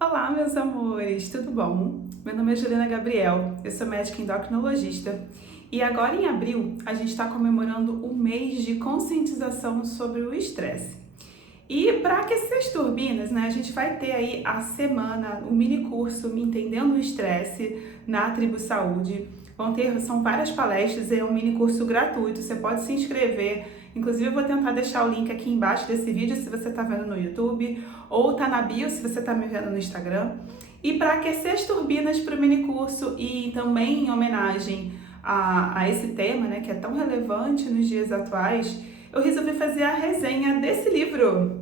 Olá, meus amores, tudo bom? Meu nome é Juliana Gabriel, eu sou médica endocrinologista e agora em abril a gente está comemorando o mês de conscientização sobre o estresse. E para aquecer as turbinas, né, a gente vai ter aí a semana, o mini curso Entendendo o Estresse na Tribo Saúde. São várias palestras, é um mini curso gratuito, você pode se inscrever. Inclusive eu vou tentar deixar o link aqui embaixo desse vídeo se você está vendo no YouTube, ou tá na bio se você está me vendo no Instagram. E para aquecer as turbinas para o mini curso e também em homenagem a esse tema, né, que é tão relevante nos dias atuais, eu resolvi fazer a resenha desse livro,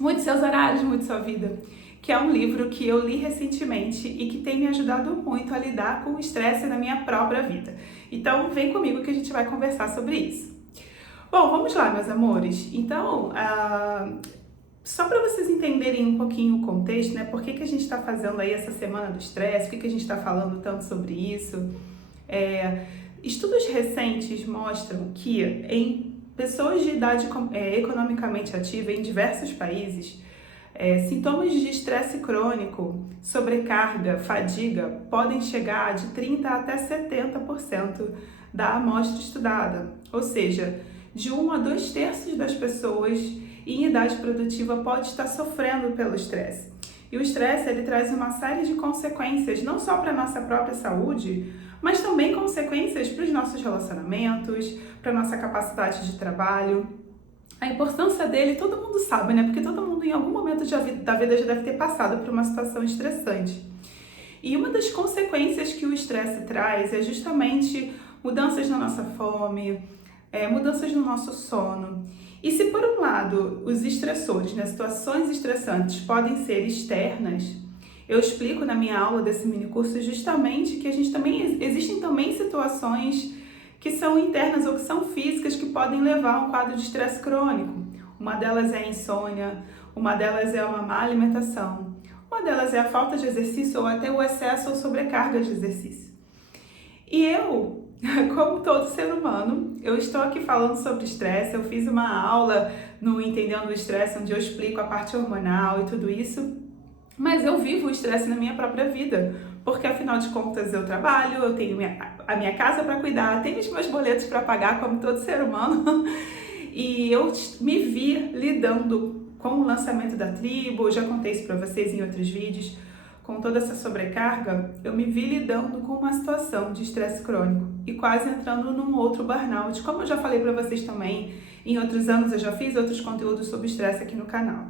Mude Seus Horários, Mude Sua Vida, que é um livro que eu li recentemente e que tem me ajudado muito a lidar com o estresse na minha própria vida. Então, vem comigo que a gente vai conversar sobre isso. Bom, vamos lá, meus amores. Então, só para vocês entenderem um pouquinho o contexto, né? Por que a gente está fazendo aí essa semana do estresse? Por que a gente está falando tanto sobre isso? Estudos recentes mostram que em pessoas de idade economicamente ativa em diversos países, sintomas de estresse crônico, sobrecarga, fadiga podem chegar de 30% até 70% da amostra estudada, ou seja, de 1 a 2/3 das pessoas em idade produtiva pode estar sofrendo pelo estresse. E o estresse ele traz uma série de consequências, não só para a nossa própria saúde, mas também consequências para os nossos relacionamentos, para a nossa capacidade de trabalho. A importância dele todo mundo sabe, né? Porque todo mundo em algum momento da vida já deve ter passado por uma situação estressante. E uma das consequências que o estresse traz é justamente mudanças na nossa fome, mudanças no nosso sono. E se por um lado os estressores, né, situações estressantes podem ser externas, eu explico na minha aula desse mini curso justamente que existem também situações que são internas ou que são físicas que podem levar a um quadro de estresse crônico. Uma delas é a insônia, uma delas é uma má alimentação, uma delas é a falta de exercício ou até o excesso ou sobrecarga de exercício. E eu, como todo ser humano, eu estou aqui falando sobre estresse, eu fiz uma aula no Entendendo o Estresse, onde eu explico a parte hormonal e tudo isso, mas eu vivo o estresse na minha própria vida, porque afinal de contas eu trabalho, eu tenho a minha casa para cuidar, tenho os meus boletos para pagar, como todo ser humano, e eu me vi lidando com o lançamento da tribo, eu já contei isso para vocês em outros vídeos, com toda essa sobrecarga, eu me vi lidando com uma situação de estresse crônico e quase entrando num outro burnout, como eu já falei para vocês também, em outros anos eu já fiz outros conteúdos sobre estresse aqui no canal.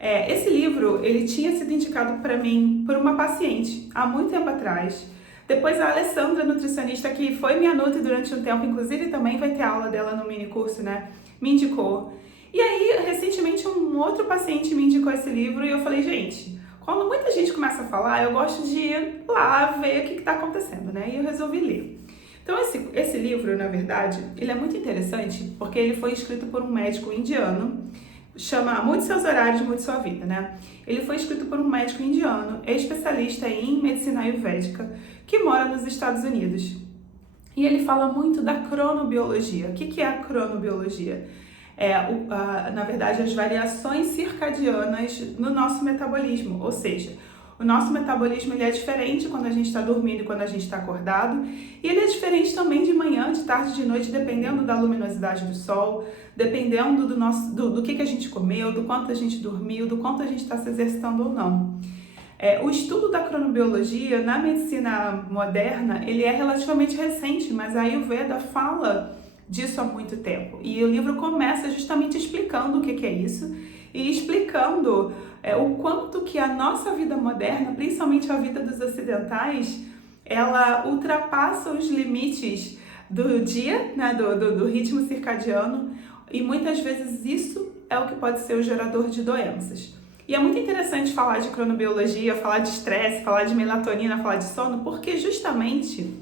Esse livro, ele tinha sido indicado para mim por uma paciente, há muito tempo atrás. Depois a Alessandra, nutricionista, que foi minha nutri durante um tempo, inclusive também vai ter aula dela no mini curso, né, me indicou. E aí, recentemente, um outro paciente me indicou esse livro e eu falei, gente, quando muita gente começa a falar, eu gosto de ir lá ver o que está acontecendo, né, e eu resolvi ler. Então, esse livro, na verdade, ele é muito interessante porque ele foi escrito por um médico indiano, chama Mude Seus Horários, Mude Sua Vida, né? Ele foi escrito por um médico indiano, especialista em medicina ayurvédica, que mora nos Estados Unidos. E ele fala muito da cronobiologia. O que é a cronobiologia? Na verdade, as variações circadianas no nosso metabolismo, ou seja, o nosso metabolismo ele é diferente quando a gente está dormindo e quando a gente está acordado, e ele é diferente também de manhã, de tarde, de noite, dependendo da luminosidade do sol, dependendo do que a gente comeu, do quanto a gente dormiu, do quanto a gente está se exercitando ou não. O estudo da cronobiologia na medicina moderna, ele é relativamente recente, mas a Ayurveda fala disso há muito tempo. E o livro começa justamente explicando o que é isso e explicando o quanto que a nossa vida moderna, principalmente a vida dos ocidentais, ela ultrapassa os limites do dia, né, do ritmo circadiano, e muitas vezes isso é o que pode ser o gerador de doenças. E é muito interessante falar de cronobiologia, falar de estresse, falar de melatonina, falar de sono, porque justamente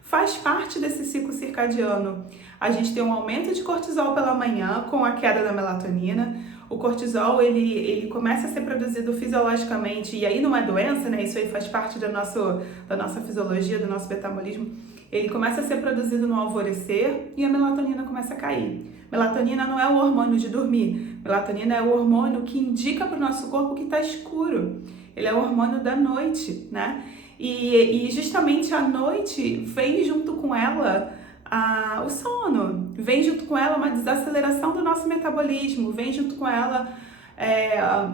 faz parte desse ciclo circadiano. A gente tem um aumento de cortisol pela manhã com a queda da melatonina. O cortisol, ele começa a ser produzido fisiologicamente, e aí não é doença, né? Isso aí faz parte da nossa fisiologia, do nosso metabolismo. Ele começa a ser produzido no alvorecer e a melatonina começa a cair. Melatonina não é o hormônio de dormir. Melatonina é o hormônio que indica para o nosso corpo que está escuro. ele é o hormônio da noite, né? E justamente a noite vem junto com ela o sono, vem junto com ela uma desaceleração do nosso metabolismo, vem junto com ela,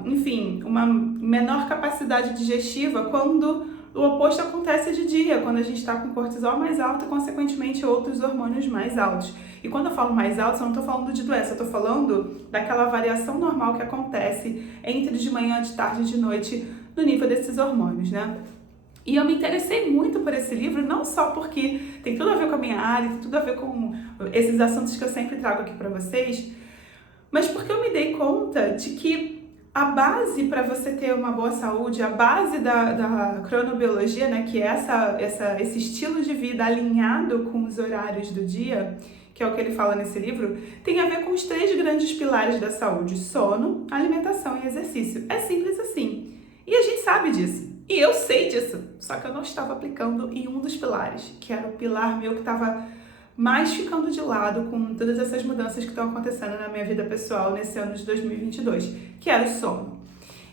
enfim, uma menor capacidade digestiva quando o oposto acontece de dia, quando a gente está com cortisol mais alto e, consequentemente, outros hormônios mais altos. E quando eu falo mais altos, eu não estou falando de doença, eu estou falando daquela variação normal que acontece entre de manhã, de tarde e de noite no nível desses hormônios, né? E eu me interessei muito por esse livro, não só porque tem tudo a ver com a minha área, tem tudo a ver com esses assuntos que eu sempre trago aqui para vocês, mas porque eu me dei conta de que a base para você ter uma boa saúde, a base da cronobiologia, né, que é esse estilo de vida alinhado com os horários do dia, que é o que ele fala nesse livro, tem a ver com os 3 grandes pilares da saúde: sono, alimentação e exercício. É simples assim. E a gente sabe disso. E eu sei disso, só que eu não estava aplicando em um dos pilares, que era o pilar meu que estava mais ficando de lado com todas essas mudanças que estão acontecendo na minha vida pessoal nesse ano de 2022, que era o sono.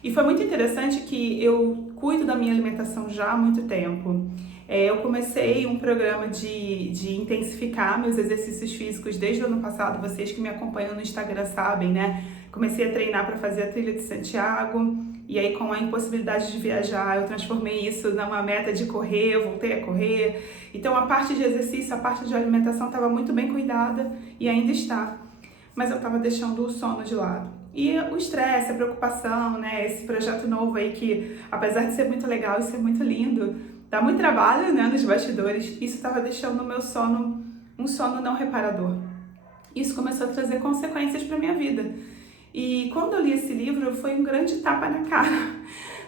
E foi muito interessante que eu cuido da minha alimentação já há muito tempo. Eu comecei um programa de intensificar meus exercícios físicos desde o ano passado. Vocês que me acompanham no Instagram sabem, né? Comecei a treinar para fazer a trilha de Santiago. E aí, com a impossibilidade de viajar, eu transformei isso numa meta de correr, eu voltei a correr. Então, a parte de exercício, a parte de alimentação estava muito bem cuidada e ainda está. Mas eu estava deixando o sono de lado. E o estresse, a preocupação, né? Esse projeto novo aí que, apesar de ser muito legal e ser muito lindo, dá muito trabalho, né, nos bastidores. Isso estava deixando o meu sono um sono não reparador. Isso começou a trazer consequências para minha vida. E quando eu li esse livro, foi um grande tapa na cara.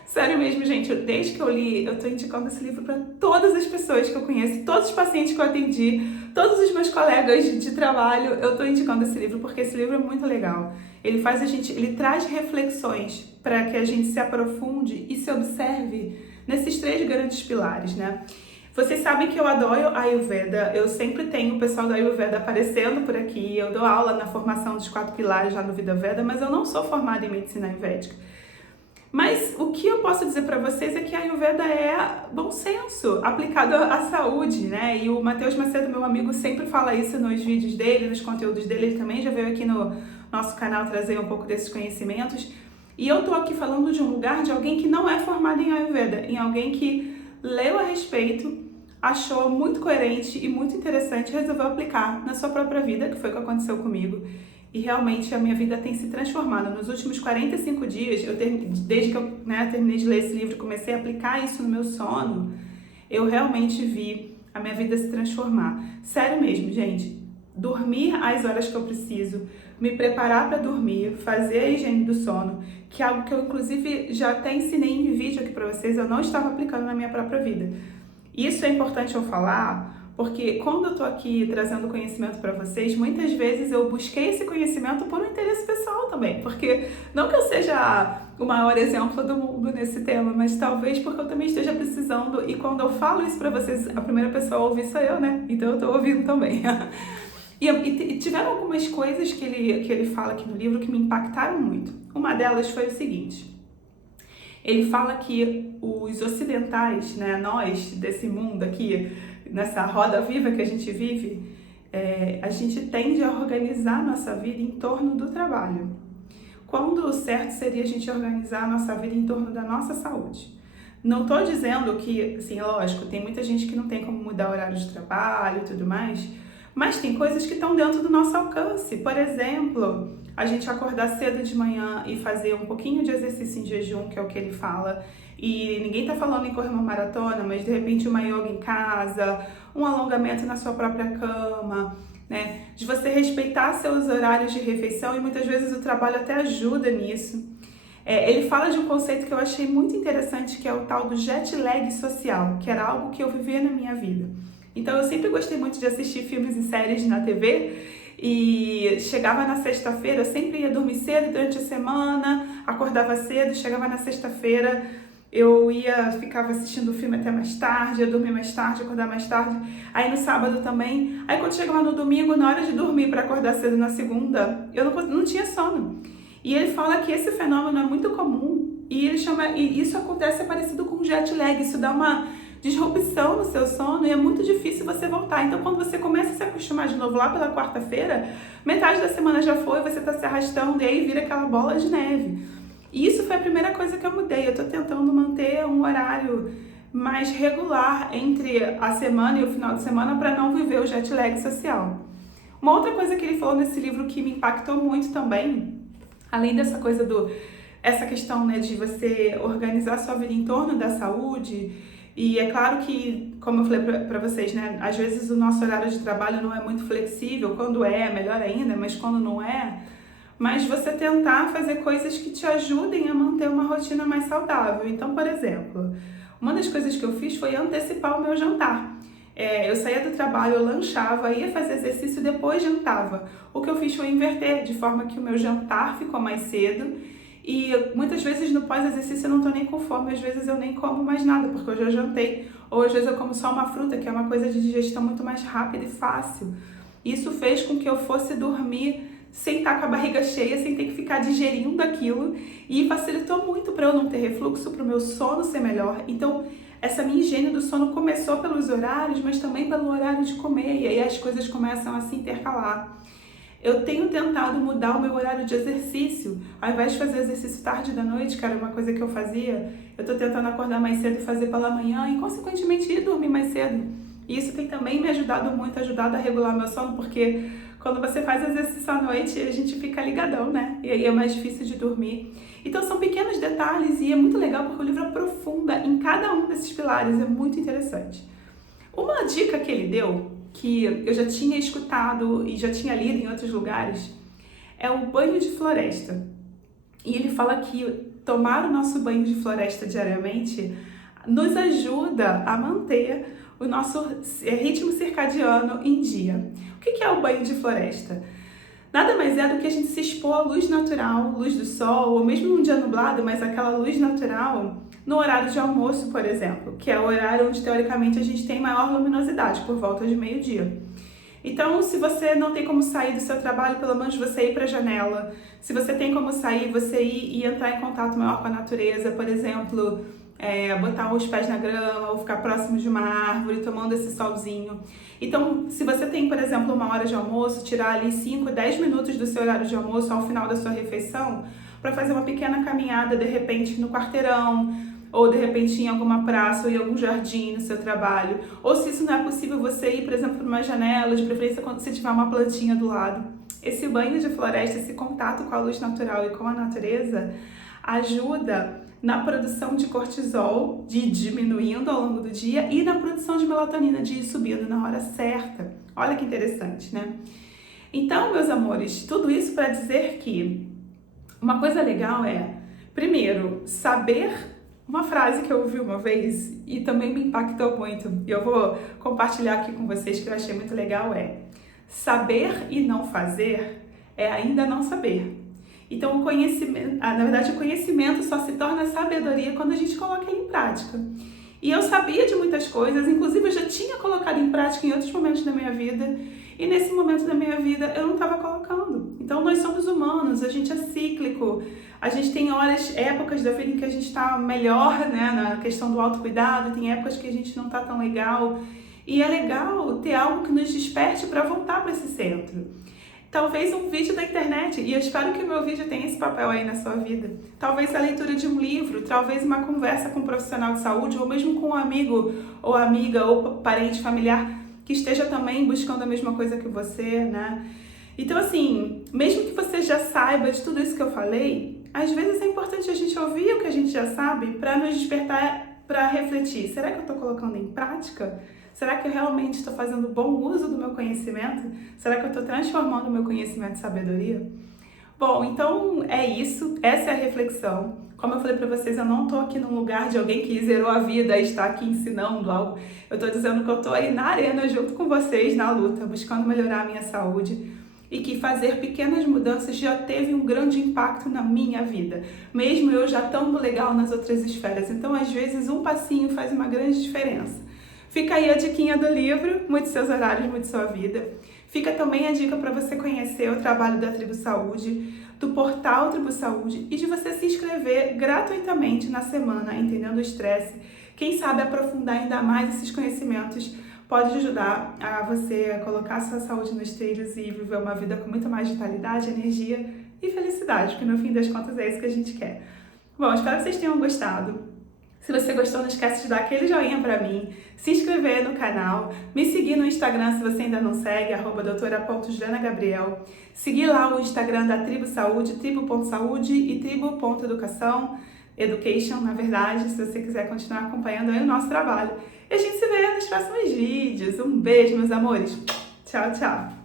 Sério mesmo, gente, desde que eu li, eu tô indicando esse livro para todas as pessoas que eu conheço, todos os pacientes que eu atendi, todos os meus colegas de trabalho, eu tô indicando esse livro porque esse livro é muito legal. Ele traz reflexões para que a gente se aprofunde e se observe nesses 3 grandes pilares, né? Vocês sabem que eu adoro Ayurveda, eu sempre tenho o pessoal da Ayurveda aparecendo por aqui, eu dou aula na formação dos 4 pilares lá no Vida Veda, mas eu não sou formada em medicina ayurvédica. Mas o que eu posso dizer para vocês é que a Ayurveda é bom senso, aplicado à saúde, né? E o Matheus Macedo, meu amigo, sempre fala isso nos vídeos dele, nos conteúdos dele, ele também já veio aqui no nosso canal trazer um pouco desses conhecimentos. E eu tô aqui falando de um lugar de alguém que não é formado em Ayurveda, em alguém que leu a respeito, achou muito coerente e muito interessante e resolveu aplicar na sua própria vida, que foi o que aconteceu comigo. E realmente a minha vida tem se transformado. Nos últimos 45 dias, desde que eu terminei de ler esse livro e comecei a aplicar isso no meu sono, eu realmente vi a minha vida se transformar. Sério mesmo, gente. Dormir às horas que eu preciso, me preparar para dormir, fazer a higiene do sono, que é algo que eu inclusive já até ensinei em vídeo aqui para vocês, eu não estava aplicando na minha própria vida. Isso é importante eu falar, porque quando eu tô aqui trazendo conhecimento para vocês, muitas vezes eu busquei esse conhecimento por um interesse pessoal também, porque não que eu seja o maior exemplo do mundo nesse tema, mas talvez porque eu também esteja precisando, e quando eu falo isso para vocês, a primeira pessoa a ouvir sou eu, né? Então eu tô ouvindo também. E tiveram algumas coisas que ele fala aqui no livro que me impactaram muito. Uma delas foi o seguinte: ele fala que os ocidentais, né, nós desse mundo aqui, nessa roda viva que a gente vive, a gente tende a organizar a nossa vida em torno do trabalho. Quando o certo seria a gente organizar a nossa vida em torno da nossa saúde. Não estou dizendo que, assim, lógico, tem muita gente que não tem como mudar o horário de trabalho e tudo mais, mas tem coisas que estão dentro do nosso alcance. Por exemplo, a gente acordar cedo de manhã e fazer um pouquinho de exercício em jejum, que é o que ele fala. E ninguém tá falando em correr uma maratona, mas de repente uma yoga em casa, um alongamento na sua própria cama, né? De você respeitar seus horários de refeição, e muitas vezes o trabalho até ajuda nisso. Ele fala de um conceito que eu achei muito interessante, que é o tal do jet lag social, que era algo que eu vivia na minha vida. Então eu sempre gostei muito de assistir filmes e séries na TV, e chegava na sexta-feira, eu sempre ia dormir cedo durante a semana, acordava cedo, chegava na sexta-feira, ficava assistindo o filme até mais tarde, ia dormir mais tarde, acordar mais tarde, aí no sábado também, aí quando chegava no domingo, na hora de dormir para acordar cedo na segunda, eu não tinha sono. E ele fala que esse fenômeno é muito comum E isso acontece parecido com jet lag, isso dá uma disrupção no seu sono e é muito difícil você voltar. Então, quando você começa a se acostumar de novo lá pela quarta-feira, metade da semana já foi, você tá se arrastando e aí vira aquela bola de neve. E isso foi a primeira coisa que eu mudei. Eu tô tentando manter um horário mais regular entre a semana e o final de semana para não viver o jet lag social. Uma outra coisa que ele falou nesse livro que me impactou muito também, além dessa coisa essa questão, né, de você organizar sua vida em torno da saúde, e é claro que, como eu falei para vocês, né, às vezes o nosso horário de trabalho não é muito flexível, quando é, melhor ainda, mas quando não é, mas você tentar fazer coisas que te ajudem a manter uma rotina mais saudável. Então, por exemplo, uma das coisas que eu fiz foi antecipar o meu jantar. Eu saía do trabalho, eu lanchava, ia fazer exercício e depois jantava. O que eu fiz foi inverter, de forma que o meu jantar ficou mais cedo e muitas vezes no pós-exercício eu não tô nem com fome, às vezes eu nem como mais nada, porque eu já jantei. Ou às vezes eu como só uma fruta, que é uma coisa de digestão muito mais rápida e fácil. Isso fez com que eu fosse dormir sem estar com a barriga cheia, sem ter que ficar digerindo aquilo, e facilitou muito para eu não ter refluxo, para o meu sono ser melhor. Então, essa minha higiene do sono começou pelos horários, mas também pelo horário de comer, e aí as coisas começam a se intercalar. Eu tenho tentado mudar o meu horário de exercício. Ao invés de fazer exercício tarde da noite, que era uma coisa que eu fazia, eu tô tentando acordar mais cedo e fazer pela manhã e, consequentemente, ir dormir mais cedo. E isso tem também me ajudado muito, ajudado a regular meu sono, porque quando você faz exercício à noite, a gente fica ligadão, né? E aí é mais difícil de dormir. Então são pequenos detalhes e é muito legal porque o livro aprofunda em cada um desses pilares, é muito interessante. Uma dica que ele deu, que eu já tinha escutado e já tinha lido em outros lugares, é o banho de floresta. E ele fala que tomar o nosso banho de floresta diariamente nos ajuda a manter o nosso ritmo circadiano em dia. O que é o banho de floresta? Nada mais é do que a gente se expor à luz natural, luz do sol, ou mesmo num dia nublado, mas aquela luz natural no horário de almoço, por exemplo, que é o horário onde teoricamente a gente tem maior luminosidade, por volta de meio-dia. Então, se você não tem como sair do seu trabalho, pelo menos você ir para a janela. Se você tem como sair, você ir e entrar em contato maior com a natureza, por exemplo, botar os pés na grama ou ficar próximo de uma árvore, tomando esse solzinho. Então, se você tem, por exemplo, uma hora de almoço, tirar ali 5, 10 minutos do seu horário de almoço ao final da sua refeição para fazer uma pequena caminhada, de repente, no quarteirão, ou de repente em alguma praça ou em algum jardim no seu trabalho. Ou se isso não é possível, você ir, por exemplo, para uma janela, de preferência quando você tiver uma plantinha do lado. Esse banho de floresta, esse contato com a luz natural e com a natureza ajuda na produção de cortisol, de ir diminuindo ao longo do dia, e na produção de melatonina, de ir subindo na hora certa. Olha que interessante, né? Então, meus amores, tudo isso para dizer que uma coisa legal é, primeiro, saber. Uma frase que eu ouvi uma vez e também me impactou muito, e eu vou compartilhar aqui com vocês que eu achei muito legal, saber e não fazer é ainda não saber. Então, o conhecimento, na verdade, o conhecimento só se torna sabedoria quando a gente coloca ele em prática. E eu sabia de muitas coisas, inclusive eu já tinha colocado em prática em outros momentos da minha vida, e nesse momento da minha vida eu não estava colocando. Então nós somos humanos, a gente é cíclico, a gente tem épocas da vida em que a gente está melhor, né, na questão do autocuidado, tem épocas que a gente não está tão legal, e é legal ter algo que nos desperte para voltar para esse centro. Talvez um vídeo da internet, e eu espero que o meu vídeo tenha esse papel aí na sua vida. Talvez a leitura de um livro, talvez uma conversa com um profissional de saúde, ou mesmo com um amigo, ou amiga, ou parente, familiar, que esteja também buscando a mesma coisa que você, né? Então, assim, mesmo que você já saiba de tudo isso que eu falei, às vezes é importante a gente ouvir o que a gente já sabe para nos despertar para refletir. Será que eu estou colocando em prática? Será que eu realmente estou fazendo bom uso do meu conhecimento? Será que eu estou transformando o meu conhecimento em sabedoria? Bom, então é isso, essa é a reflexão. Como eu falei para vocês, eu não estou aqui num lugar de alguém que zerou a vida e está aqui ensinando algo. Eu estou dizendo que eu estou aí na arena junto com vocês, na luta, buscando melhorar a minha saúde. E que fazer pequenas mudanças já teve um grande impacto na minha vida, mesmo eu já estando legal nas outras esferas. Então, às vezes, um passinho faz uma grande diferença. Fica aí a diquinha do livro, Mude Seus Horários, Mude Sua Vida. Fica também a dica para você conhecer o trabalho da Tribo Saúde. do portal Tribo Saúde e de você se inscrever gratuitamente na semana Entendendo o Estresse. Quem sabe aprofundar ainda mais esses conhecimentos pode ajudar a você a colocar a sua saúde nos trilhos e viver uma vida com muito mais vitalidade, energia e felicidade, porque no fim das contas é isso que a gente quer. Bom, espero que vocês tenham gostado. Se você gostou, não esquece de dar aquele joinha pra mim, se inscrever no canal, me seguir no Instagram se você ainda não segue, @doutora.julianagabriel, seguir lá o Instagram da Tribo Saúde, tribo.saúde e tribo.educação, education, na verdade, se você quiser continuar acompanhando aí o nosso trabalho. E a gente se vê nos próximos vídeos. Um beijo, meus amores. Tchau, tchau.